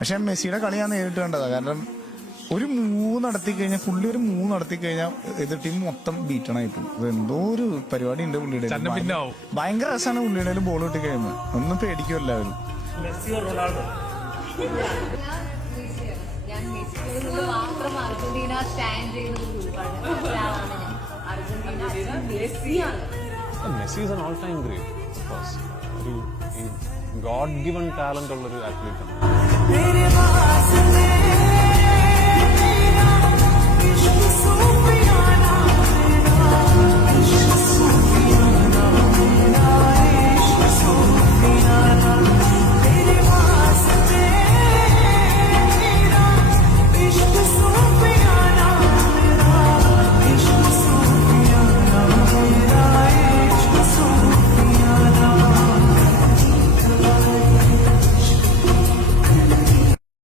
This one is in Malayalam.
പക്ഷെ മെസ്സിയുടെ കളി ഞാൻ നേരിട്ട് കണ്ടതാ. കാരണം ഒരു മൂവ് നടത്തി കഴിഞ്ഞാൽ പുള്ളി ഒരു മൂവ് നടത്തി കഴിഞ്ഞാൽ എതിർ ടീം മൊത്തം ബീറ്റണായിട്ടു. എന്തോ ഒരു പരിപാടി ഉണ്ട് പുള്ളിയുടെ. ഭയങ്കര രസമാണ് പുള്ളിയുടെ ബോൾ കിട്ടി കഴിയുമ്പോൾ. ഒന്നും പേടിക്കും എല്ലാവരും. Messi is an all time great. ഒരു ഗോഡ് ഗിവൺ ടാലന്റ് ഉള്ളൊരു അത്ലീറ്റാണ്.